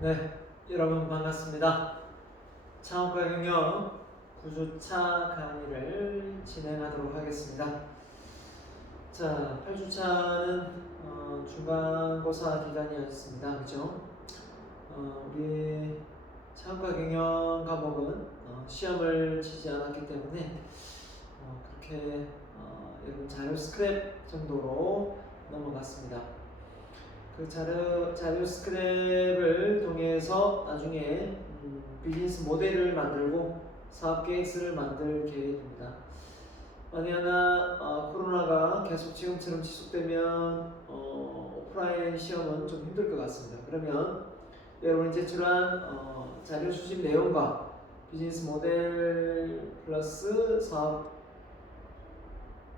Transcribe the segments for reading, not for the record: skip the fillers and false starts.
네, 여러분 반갑습니다. 창업과 경영 9주차 강의를 진행하도록 하겠습니다. 자, 8주차는 중간고사 기간이었습니다. 그죠? 우리 창업과 경영 과목은 시험을 치지 않았기 때문에 그렇게 여러분 자료 스크랩 정도로 넘어갔습니다. 그 자료 스크랩을 통해서 나중에 비즈니스 모델을 만들고 사업 계획서를 만들 계획입니다. 만약 하나 코로나가 계속 지금처럼 지속되면 오프라인 시험은 좀 힘들 것 같습니다. 그러면 여러분이 제출한 자료 수집 내용과 비즈니스 모델 플러스 사업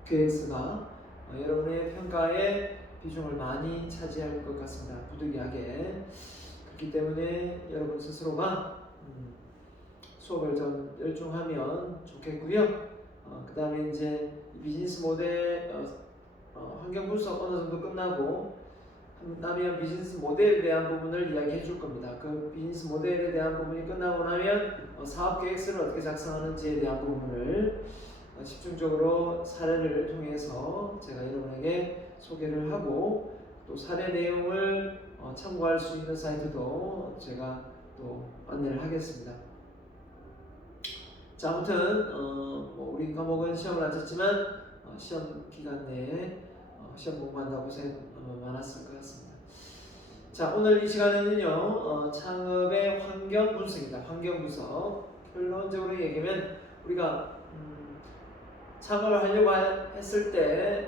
계획서가 여러분의 평가에 비중을 많이 차지할 것 같습니다. 부득이하게. 그렇기 때문에 여러분 스스로가 수업을 좀 열중하면 좋겠고요. 그 다음에 이제 비즈니스 모델 환경 분석 어느 정도 끝나고 나면 비즈니스 모델에 대한 부분을 이야기해 줄 겁니다. 그 비즈니스 모델에 대한 부분이 끝나고 나면 사업 계획서를 어떻게 작성하는지에 대한 부분을 집중적으로 사례를 통해서 제가 여러분에게 소개를 하고 또 사례 내용을 참고할 수 있는 사이트도 제가 또 안내를 하겠습니다. 자, 아무튼 우리 과목은 시험을 안 쳤지만 시험 기간 내에 시험 공부한다고 고생 많았을 것 같습니다. 자, 오늘 이 시간에는요 창업의 환경 분석입니다. 환경 분석. 결론적으로 얘기하면 우리가 창업을 하려고 했을 때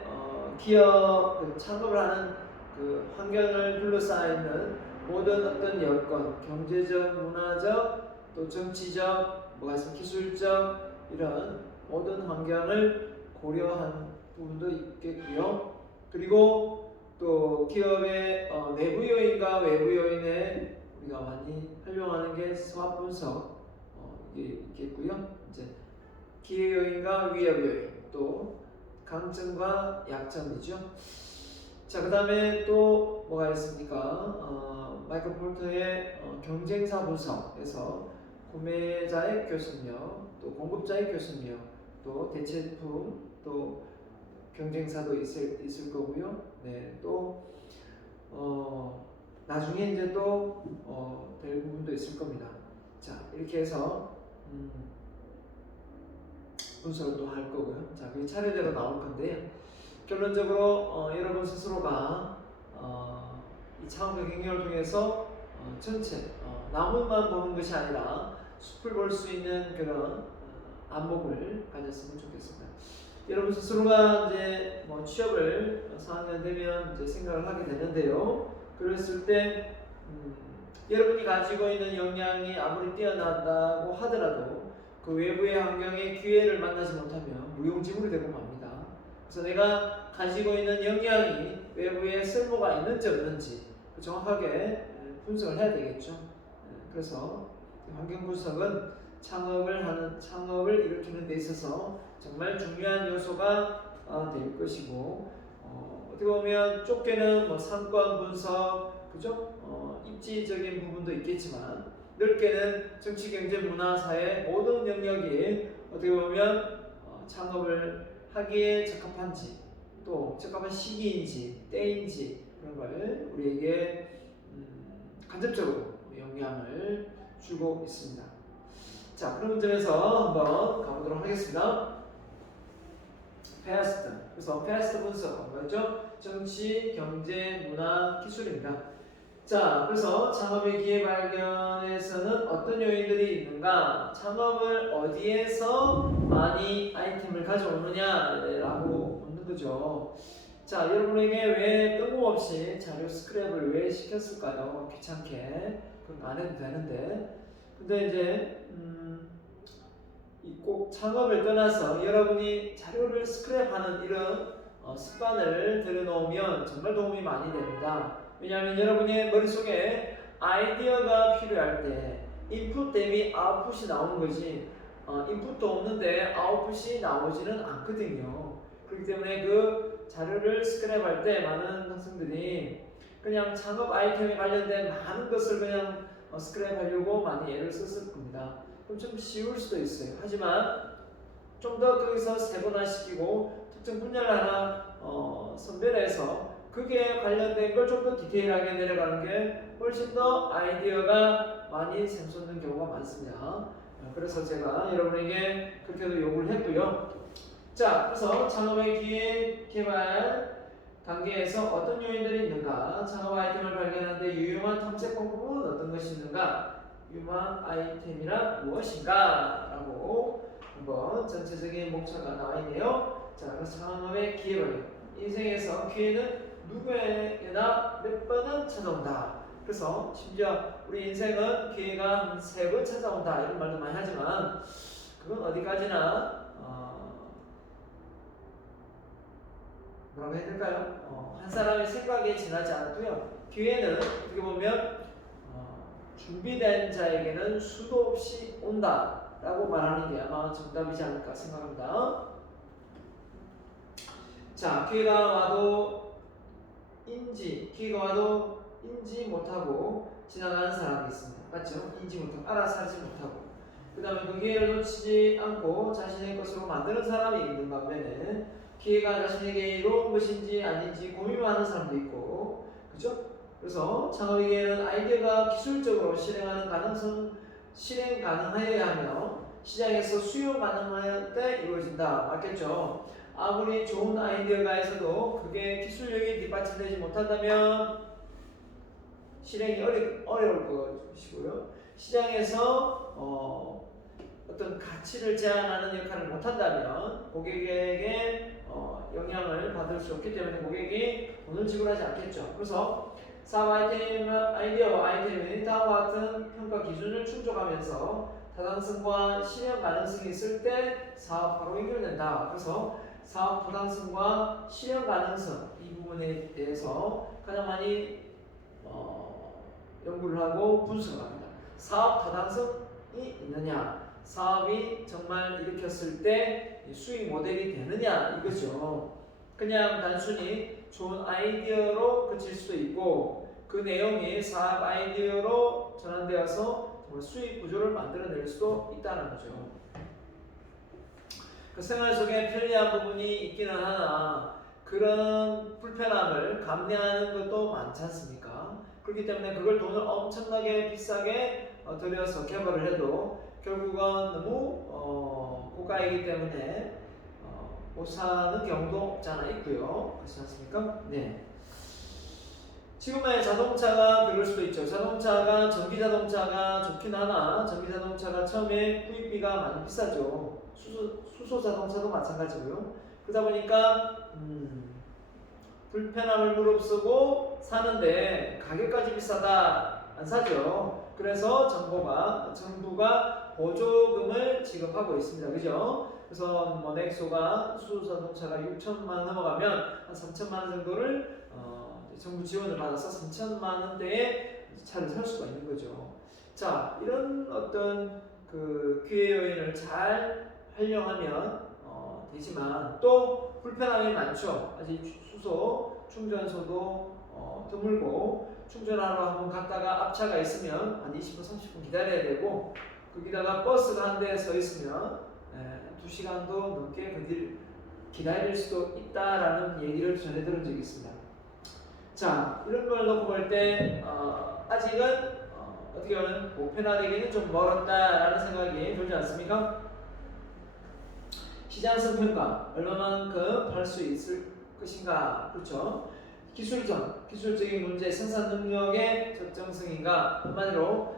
기업 창업을 하는 그 환경을 둘러싸여 있는 모든 어떤 여건, 경제적, 문화적, 또 정치적, 뭐가 있으면 기술적 이런 모든 환경을 고려한 부분도 있겠고요. 그리고 또 기업의 내부 요인과 외부 요인에 우리가 많이 활용하는 게 SWOT 분석 이게 있겠고요. 이제 기회 요인과 위협 요인, 또 강점과 약점이죠. 자, 그 다음에 또 뭐가 있습니까? 마이클 폴터의 경쟁사 분석에서 구매자의 교섭력, 또 공급자의 교섭력, 또 대체품, 또 경쟁사도 있을 거고요. 네, 또 나중에 이제 또 될 부분도 있을 겁니다. 자, 이렇게 해서 분석을 또 할 거고요. 자, 그게 차례대로 나올 건데요. 결론적으로 여러분 스스로가 이 창업과 경영을 통해서 전체 나무만 보는 것이 아니라 숲을 볼 수 있는 그런 안목을 가졌으면 좋겠습니다. 여러분 스스로가 이제 취업을 4학년 되면 이제 생각을 하게 되는데요. 그랬을 때 여러분이 가지고 있는 역량이 아무리 뛰어나다고 하더라도 그 외부의 환경에 기회를 만나지 못하면 무용지물이 되고 맙니다. 그래서 내가 가지고 있는 역량이 외부에 쓸모가 있는지 없는지 정확하게 분석을 해야 되겠죠. 그래서 환경 분석은 창업을 일으키는 데 있어서 정말 중요한 요소가 될 것이고 어떻게 보면 좁게는 상권 분석, 그죠? 입지적인 부분도 있겠지만 넓게는 정치, 경제, 문화, 사회 모든 영역이 어떻게 보면 창업을 하기에 적합한지 또 적합한 시기인지 때인지 그런 걸 우리에게 간접적으로 영향을 주고 있습니다. 자, 그런 점에서 한번 가보도록 하겠습니다. 패스트. 그래서 패스트 분석 뭐였죠? 정치, 경제, 문화, 기술입니다. 자, 그래서 창업의 기회 발견에서는 어떤 요인들이 있는가? 창업을 어디에서 많이 아이템을 가져오느냐라고 묻는 거죠. 자, 여러분에게 왜 뜬금없이 자료 스크랩을 왜 시켰을까요? 귀찮게. 그건 안 해도 되는데. 근데 이제 꼭 창업을 떠나서 여러분이 자료를 스크랩하는 이런 습관을 들여놓으면 정말 도움이 많이 됩니다. 왜냐하면 여러분의 머릿속에 아이디어가 필요할 때 인풋 대비 아웃풋이 나오는 거지 인풋도 없는데 아웃풋이 나오지는 않거든요. 그렇기 때문에 그 자료를 스크랩할 때 많은 학생들이 그냥 창업 아이템에 관련된 많은 것을 그냥 스크랩하려고 많이 애를 썼을 겁니다. 그럼 좀 쉬울 수도 있어요. 하지만 좀 더 거기서 세분화시키고 특정 분야를 하나 선별해서 그게 관련된 걸 좀 더 디테일하게 내려가는 게 훨씬 더 아이디어가 많이 샘솟는 경우가 많습니다. 그래서 제가 여러분에게 그렇게도 요구를 했고요. 자, 그래서 창업의 기획 개발 단계에서 어떤 요인들이 있는가, 창업 아이템을 발견하는데 유용한 탐색 방법은 어떤 것이 있는가, 유망 아이템이란 무엇인가 라고 한번 전체적인 목차가 나와 있네요. 자, 그래서 창업의 기회를 인생에서 기회는 누구에게나 몇 번은 찾아온다. 그래서 심지어 우리 인생은 기회가 한 3번 찾아온다 이런 말도 많이 하지만 그건 어디까지나 뭐라고 해야 될까요? 한 사람의 생각에 지나지 않고요. 기회는 어떻게 보면 준비된 자에게는 수도 없이 온다라고 말하는 게 아마 정답이지 않을까 생각합니다. 자, 기회가 와도 인지 못하고 지나가는 사람이 있습니다. 맞죠? 인지 못하고 알아서 하지 못하고 그 다음에 그 기회를 놓치지 않고 자신의 것으로 만드는 사람이 있는 반면에 기회가 자신에게 이로운 것인지 아닌지 고민하는 사람도 있고, 그죠? 그래서 창업의 기회는 아이디어가 기술적으로 실행 가능하여야 하며 시장에서 수요 가능할 때 이루어진다. 맞겠죠? 아무리 좋은 아이디어가 있어도 그게 기술력이 뒷받침되지 못한다면 실행이 어려울 것이고요. 시장에서 어떤 가치를 제한하는 역할을 못한다면 고객에게 영향을 받을 수 없기 때문에 고객이 돈을 지불하지 않겠죠. 그래서 사업 아이디어와 아이템이 다음과 같은 평가 기준을 충족하면서 타당성과 실현 가능성이 있을 때 사업화로 연결된다. 그래서 사업 타당성과 실현 가능성 이 부분에 대해서 가장 많이 연구를 하고 분석을 합니다. 사업 타당성이 있느냐, 사업이 정말 일으켰을 때 수익 모델이 되느냐 이거죠. 그냥 단순히 좋은 아이디어로 그칠 수도 있고 그 내용이 사업 아이디어로 전환되어서 정말 수익 구조를 만들어낼 수도 있다는 거죠. 그 생활 속에 편리한 부분이 있기는 하나 그런 불편함을 감내하는 것도 많지 않습니까? 그렇기 때문에 그걸 돈을 엄청나게 비싸게 들여서 개발을 해도 결국은 너무 고가이기 때문에 못 사는 경우도 없지 않아 있고요. 그렇지 않습니까? 네. 지금의 자동차가 그럴 수도 있죠. 자동차가 전기 자동차가 좋긴 하나 전기 자동차가 처음에 구입비가 많이 비싸죠. 수소 자동차도 마찬가지고요. 그러다 보니까 불편함을 무릅쓰고 사는데 가격까지 비싸다 안 사죠. 그래서 정부가 보조금을 지급하고 있습니다. 그죠? 그래서 넥소가 수소 자동차가 6천만 원 넘어가면 한 3천만 원 정도를 정부 지원을 받아서 3천만 원대의 차를 살 수가 있는 거죠. 자, 이런 어떤 그 기회 요인을 잘 활용하면 되지만 또 불편함이 많죠. 아직 수소 충전소도 드물고 충전하러 한번 갔다가 앞차가 있으면 한 20분 30분 기다려야 되고 거기다가 버스가 한 대 서 있으면 2시간도 넘게 그 길 기다릴 수도 있다라는 얘기를 전해 들은 적이 있습니다. 자, 이런 걸 놓고 볼 때 아직은 어떻게 보면 보편화되기는 좀 멀었다라는 생각이 들지 않습니까? 시장성 평가 얼마만큼 할 수 있을 것인가, 그렇죠? 기술적인 문제, 생산 능력의 적정성인가, 한마디로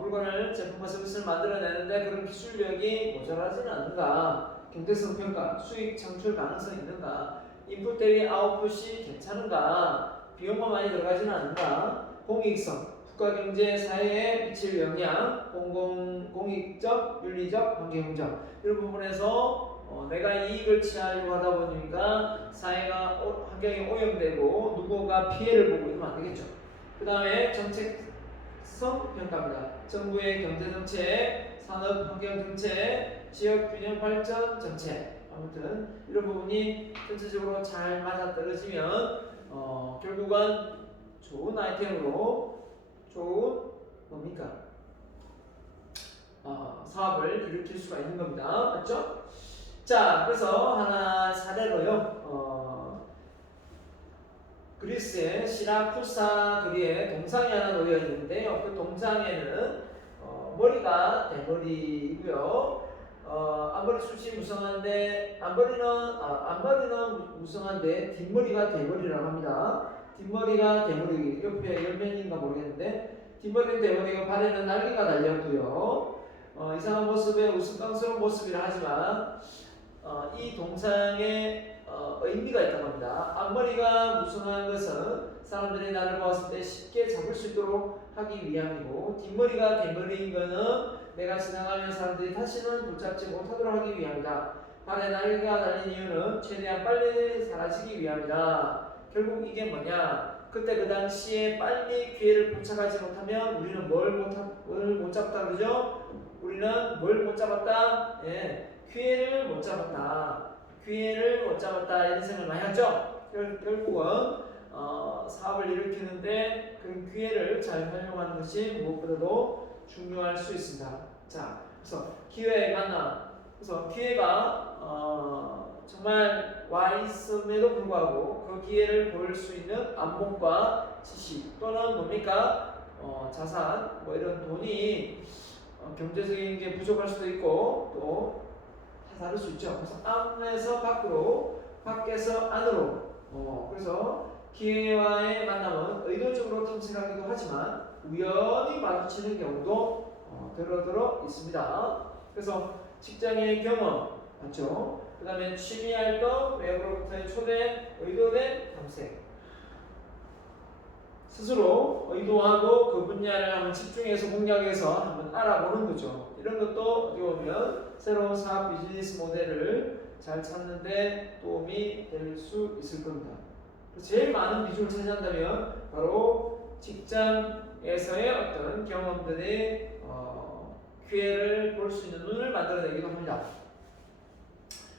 물건을 제품과 서비스를 만들어내는데 그런 기술력이 모자라지는 않는가, 경제성 평가, 수익 창출 가능성이 있는가, 인풋 대비 아웃풋이 괜찮은가, 비용만 많이 들어가지는 않는가, 공익성, 국가 경제 사회에 미칠 영향, 공익적, 윤리적, 환경적 이런 부분에서 내가 이익을 취하려고 하다 보니까 사회가 환경이 오염되고 누군가 피해를 보고 이러면 안 되겠죠. 그 다음에 정책성 평가입니다. 정부의 경제 정책, 산업 환경 정책, 지역 균형 발전 정책 아무튼 이런 부분이 전체적으로 잘 맞아떨어지면 결국은 좋은 아이템으로 좋은 뭡니까? 사업을 일으킬 수가 있는 겁니다. 맞죠? 자, 그래서 하나 사례로요. 그리스의 시라쿠사 거리에 동상이 하나 놓여 있는데요. 그 동상에는 머리가 대머리이고요. 앞머리 숱이 무성한데 앞머리는 무성한데 뒷머리가 대머리라고 합니다. 뒷머리가 대머리 옆에 옆면인가 모르겠는데 뒷머리는 대머리고 발에는 날개가 달렸고요. 이상한 모습의 우스꽝스러운 모습이라 하지만 이 동상에 의미가 있다고 합니다. 앞머리가 무성한 것은 사람들이 나를 보았을 때 쉽게 잡을 수 있도록 하기 위함이고 뒷머리가 대머리인 것은 내가 지나가면 사람들이 다시는 붙잡지 못하도록 하기 위함이다. 발에 날개가 달린 이유는 최대한 빨리 사라지기 위함이다. 결국 이게 뭐냐? 그때 그 당시에 빨리 기회를 포착하지 못하면 우리는 뭘 못 잡다 그러죠? 우리는 뭘 못 잡았다? 예, 기회를 못 잡았다. 기회를 못 잡았다 이런 생각을 많이 하죠. 결국은 사업을 일으키는데 그 기회를 잘 활용하는 것이 무엇보다도 중요할 수 있습니다. 자, 그래서 기회의 만남. 그래서 기회가 정말 와 있음에도 불구하고 그 기회를 볼 수 있는 안목과 지식 또는 뭡니까? 자산, 뭐 이런 돈이 경제적인 게 부족할 수도 있고 또 다를 수 있죠. 그래서 안에서 밖으로, 밖에서 안으로. 그래서 기회와의 만남은 의도적으로 탐색하기도 하지만 우연히 마주치는 경우도 들어 있습니다. 그래서 직장의 경험, 맞죠? 그 다음에 취미활동, 외부로부터의 초대, 의도된 탐색. 스스로 의도하고 그 분야를 한번 집중해서 공략해서 한번 알아보는 거죠. 이런 것도 어떻게 보면 새로운 사업 비즈니스 모델을 잘 찾는데 도움이 될 수 있을 겁니다. 제일 많은 비중을 차지한다면 바로 직장에서의 어떤 경험들의 기회를 볼 수 있는 눈을 만들어내기도 합니다.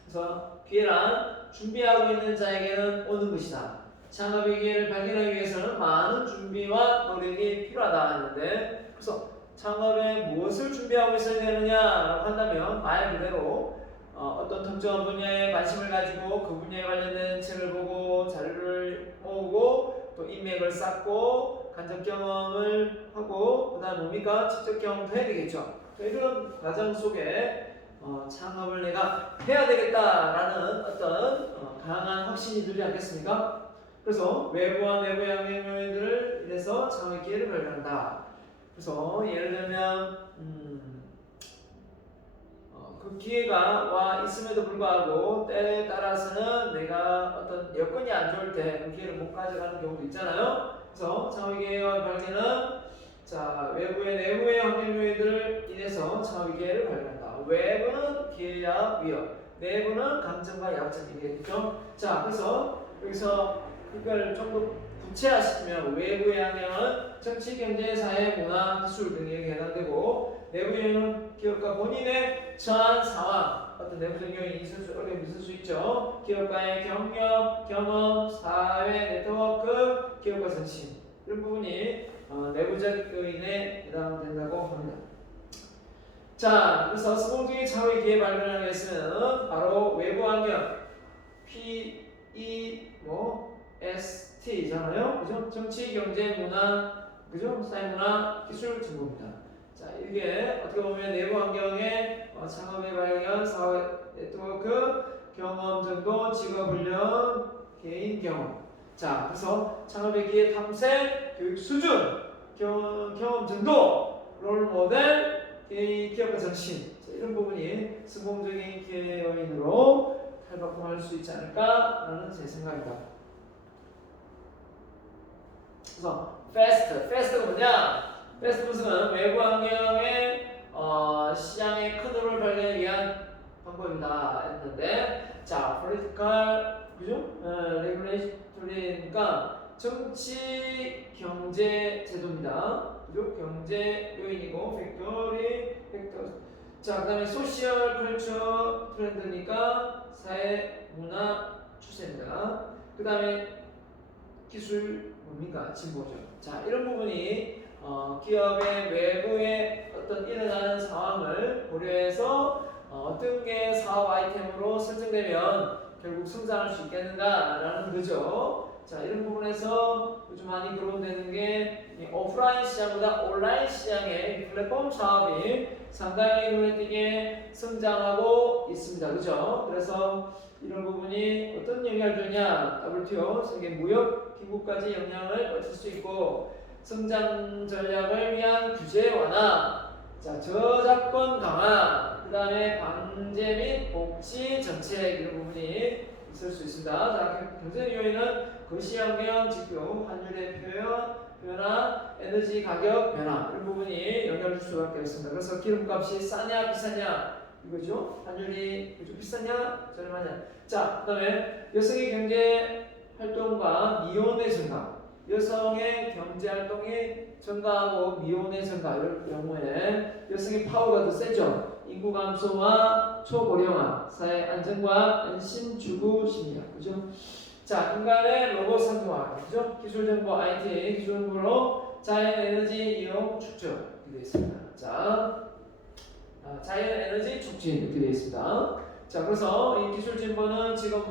그래서 기회란 준비하고 있는 자에게는 오는 것이다. 창업의 기회를 발견하기 위해서는 많은 준비와 노력이 필요하다 했는데, 그래서 창업에 무엇을 준비하고 있어야 되느냐라고 한다면 말 그대로 어떤 특정한 분야에 관심을 가지고 그 분야에 관련된 책을 보고 자료를 모으고 또 인맥을 쌓고 간접 경험을 하고 그 다음 뭡니까? 직접 경험도 해야 되겠죠. 이런 과정 속에 창업을 내가 해야 되겠다라는 어떤 강한 확신이 들지 않겠습니까? 그래서 외부와 내부의 영향 요인들을 인해서 창업의 기회를 발견한다. 그래서 예를 들면 그 기회가 와 있음에도 불구하고 때에 따라서는 내가 어떤 여건이 안 좋을 때 그 기회를 못 가져가는 경우도 있잖아요. 그래서 창업의 기회와 발견은 자, 외부의 내부의 환경 요인들을 인해서 창업의 기회를 발견한다. 외부는 기회와 위협, 내부는 강점과 약점이겠죠. 자, 그래서 여기서 이걸 좀 더 구체화시키면 외부의 영향은 정치, 경제, 사회, 문화, 기술 등에 해당되고 내부의 영향은 기업가 본인의 처한 상황, 어떤 내부적인 요인이 있을 수, 어려움이 있을 수 있죠. 기업가의 경력, 경험, 사회, 네트워크, 기업가 정신 이런 부분이 내부적 요인에 해당된다고 합니다. 자, 그래서 성공적인 창업의 기회 발견하기 위해서는 바로 외부 환경 ST잖아요. 그죠? 정치, 경제, 문화, 그죠? 사회, 문화, 기술, 정보입니다. 자, 이게 어떻게 보면 내부 환경에 창업의 발견, 사회 네트워크, 경험 정도, 직업 훈련, 개인 경험. 자, 그래서 창업의 기회 탐색, 교육 수준, 경험 정도, 롤 모델, 개인 기업가 정신. 자, 이런 부분이 성공적인 기회 요인으로 탈바꿈할 수 있지 않을까라는 제 생각입니다. 그래서 fast가 뭐냐? fast는 외부 환경의 시장의 큰 흐름을 발견하기 위한 방법입니다 했는데, 자, political, 그죠? regulatory니까 정치, 경제, 제도입니다. 그죠? 경제 요인이고 팩터. 자, 그다음에 소셜 컬처 트렌드니까 사회, 문화 추세입니다. 그다음에 기술 뭡니까? 진보죠. 자, 이런 부분이 기업의 외부에 어떤 일어나는 상황을 고려해서 어떤 게 사업 아이템으로 설정되면 결국 성장할 수 있겠는가라는 거죠. 자, 이런 부분에서 요즘 많이 거론되는 게 오프라인 시장보다 온라인 시장의 플랫폼 사업이 상당히 눈에 띄게 성장하고 있습니다. 그죠? 그래서 이런 부분이 어떤 영향을 주냐? WTO 세계 무역 기구까지 영향을 미칠 수 있고 성장 전략을 위한 규제 완화, 자, 저작권 강화, 그 다음에 방제 및 복지 정책 이런 부분이 있을 수 있습니다. 자, 경제 요인은 거시환경 지표, 환율의 변화, 에너지 가격 변화 이런 부분이 영향을 줄 수밖에 없습니다. 그래서 기름값이 싸냐 비싸냐 이거죠. 환율이 비싸냐 저렴하냐. 자, 그다음에 여성의 경제 활동과 미혼의 증가. 여성의 경제 활동이 증가하고 미혼의 증가 이럴 경우에 여성의 파워가 더 세죠. 인구 감소와 초고령화, 사회 안정과 안심 주구 심리학, 그죠? 자, 인간의 로봇 상용화, 그죠? 기술 정보 IT 기술 정보로 자연 에너지 이용 축적 이렇게 되어 있습니다. 자, 자연 에너지 촉진 이렇게 되어 있습니다. 자, 그래서 이 기술 진보는 지금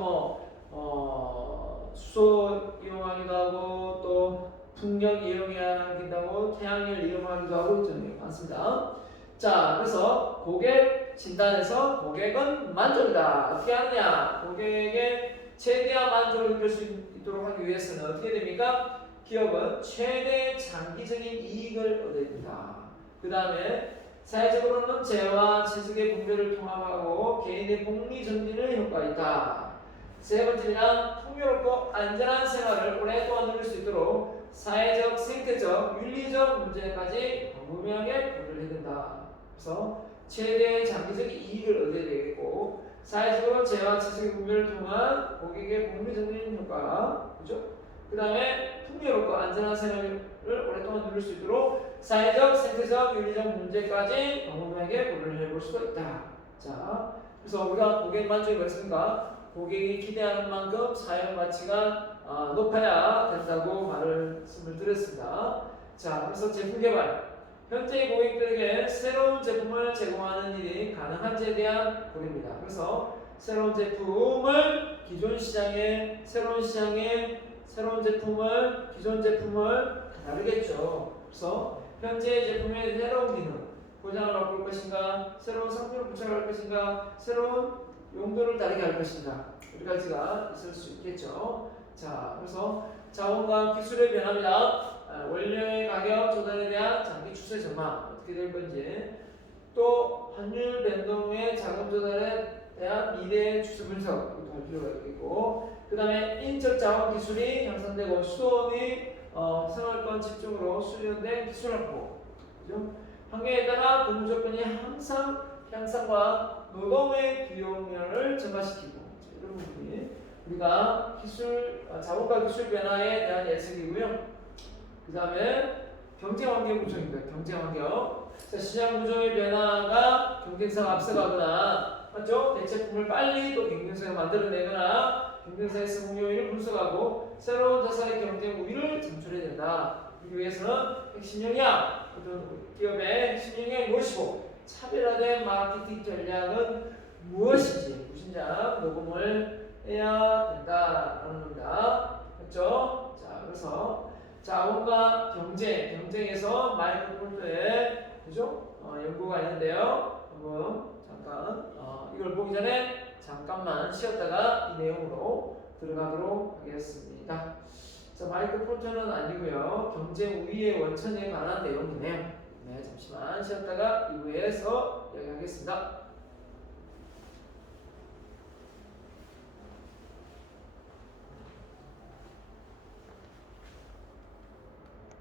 수소 이용하기도 하고 또 풍력 이용하기도 하고 태양열 이용하기도 하고 있는 게 많습니다. 자, 그래서 고객 진단에서 고객은 만족이다. 어떻게 하느냐? 고객에게 최대한 만족을 느낄 수 있도록 하기 위해서는 어떻게 됩니까? 기업은 최대 장기적인 이익을 얻어야 된다. 그 다음에 사회적으로는 재와 취득의 분배를 통합하고 개인의 복리 정진의 효과가 있다. 세 번째는 풍요롭고 안전한 생활을 오랫동안 누릴 수 있도록 사회적, 생태적, 윤리적 문제까지 분명하게 고려를 해야 된다. 그래서 최대의 장기적인 이익을 얻어야 되겠고 사회적으로 재와 취득의 분배를 통한 고객의 복리 정진 효과, 그죠? 그 다음에 풍요롭고 안전한 생활을 오랫동안 누릴 수 있도록 사회적, 생태적, 윤리적 문제까지 광범위하게 고려를 해볼 수가 있다. 자, 그래서 우리가 고객 만족이 뭐였습니까? 고객이 기대하는 만큼 사용 가치가 높아야 된다고 말씀을 드렸습니다. 자, 그래서 제품 개발. 현재 고객들에게 새로운 제품을 제공하는 일이 가능한지에 대한 고려입니다. 그래서 새로운 제품을 기존 시장에 새로운 제품을 기존 제품을 다르겠죠. 그래서 현재 제품의 새로운 기능, 고장을 바꿀 것인가, 새로운 상품을 부착할 것인가, 새로운 용도를 다르게 할 것인가, 여러 가지가 있을 수 있겠죠. 자, 그래서 자원과 기술의 변화입니다. 원료의 가격 조달에 대한 장기 추세 전망 어떻게 될 건지, 또 환율 변동의 자금 조달에 대한 미래 추세 분석 이것도 할 필요가 있겠고, 그 다음에 인적 자원 기술이 향상되고 수도원이 생활권 집중으로 수련된 기술 확보, 그죠? 환경에 따라 근무 조건이 항상 향상과 노동의 비용률을 증가시키고 이런 부분이 우리가 기술 자본과 기술 변화에 대한 예측이고요. 그 다음에 경쟁 환경 구조입니다. 경쟁 환경. 시장 구조의 변화가 경쟁사가 앞서가거나 맞죠? 대체품을 빨리 또 경쟁사가 만들어내거나 경쟁사의 성공 요인을 분석하고 새로운 자산의 경쟁 우위를 창출해야 된다. 이기 위해서는 핵심 영역, 어떤 기업의 핵심 영역이 무엇이고 차별화된 마케팅 전략은 무엇인지 녹음을 해야 된다라는 겁니다. 그렇죠? 자, 그래서 자원과 경쟁에서 마이크로프로트의 그죠? 연구가 있는데요. 한번 잠깐 이걸 보기 전에 잠깐만 쉬었다가 이 내용으로 들어가도록 하겠습니다. 자, 마이크로프로트는 아니고요. 경쟁 우위의 원천에 관한 내용이네요. 네, 잠시만 쉬었다가 이후에서 이야기하겠습니다.